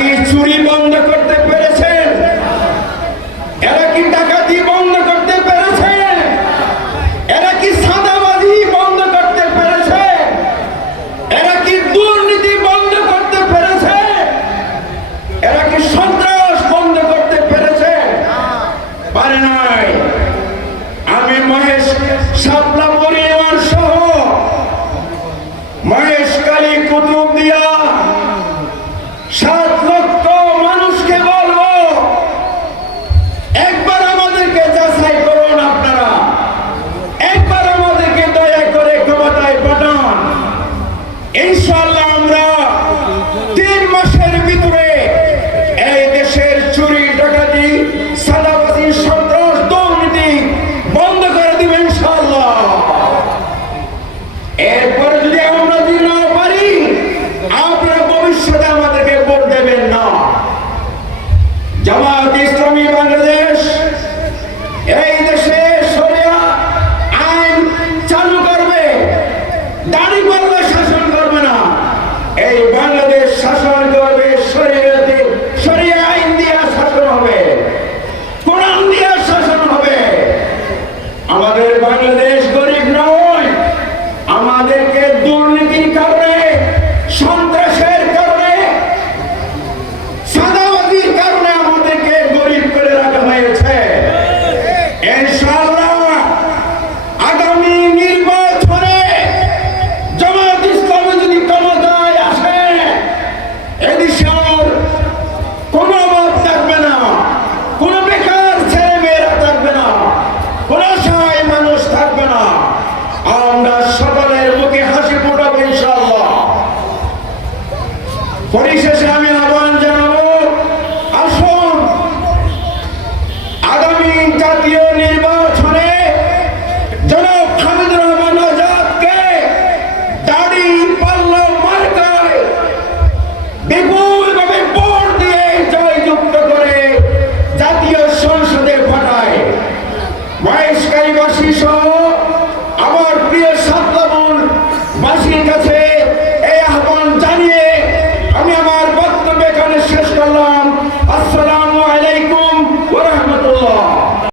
কি চুরি বন্ধ করতে পেরেছেন? এরা কি ডাকাতি বন্ধ করতে পেরেছে? এরা কি চাঁদাবাজি বন্ধ করতে পেরেছে? এরা কি দুর্নীতি বন্ধ করতে পেরেছে? এরা কি সন্ত্রাস বন্ধ করতে পেরেছে? পারে নাই। আমি মহেশ শাপলা পরিবার সহ মহেশখালী কুতুবদিয়া 7 লক্ষ মানুষকে বলবো, একবার আমাদেরকে যাচাই করুন। আপনারা একবার আমাদেরকে দয়া করে ক্ষমতায় পাঠান। ইনশাআল্লাহ আমরা 3 মাসের ভিতরে এই দেশের চুরি ডাকাতি চাঁদাবাজি সন্ত্রাস দুর্নীতি বন্ধ করে দিব ইনশাআল্লাহ। এরপরে যদি আমরা না পারি, আপনারা ভবিষ্যতে আমাদেরকে ভোট দেবেন না। জামায়াত ইসলামী বাংলাদেশ এই দেশে শরিয়া আইন চালু করবে, দাড়ি পাল্লা শাসন করবে না। এই বাংলাদেশ শাসন করবে শরিয়া আইন দিয়ে শাসন হবে, কোরআন দিয়ে শাসন হবে। আমাদের বাংলাদেশ গরিব নয়। আমাদেরকে দুর্নীতির কারণে, সন্ত্রাসের কারণে, চাঁদাবাজির কারণে আমাদেরকে গরিব করে রাখা হয়েছে। ইনশাআল্লাহ আগামী নির্বাচনে জামায়াত ইসলামী যদি ক্ষমতায় আসে, এদেশের কোনো অভাব থাকবে না, কোনো বেকার ছেলে মেয়েরা থাকবে না, কোনো অসহায় মানুষ থাকবে না। আমরা সকলের মুখে হাসি ফোটাবো ইনশাআল্লাহ। পরিশেষে আমি আহ্বান জানাবো, আসুন আগামী জাতীয় নির্বাচনে জনাব হামিদুর রহমান আজাদকে দাড়ি পাল্লা মার্কায় বিপুলভাবে ভোট দিয়ে জয়যুক্ত করে জাতীয় সংসদে পাঠায়। মহেশখালীবাসী সহ আমার প্রিয় সাতলামুল বাসীর কাছে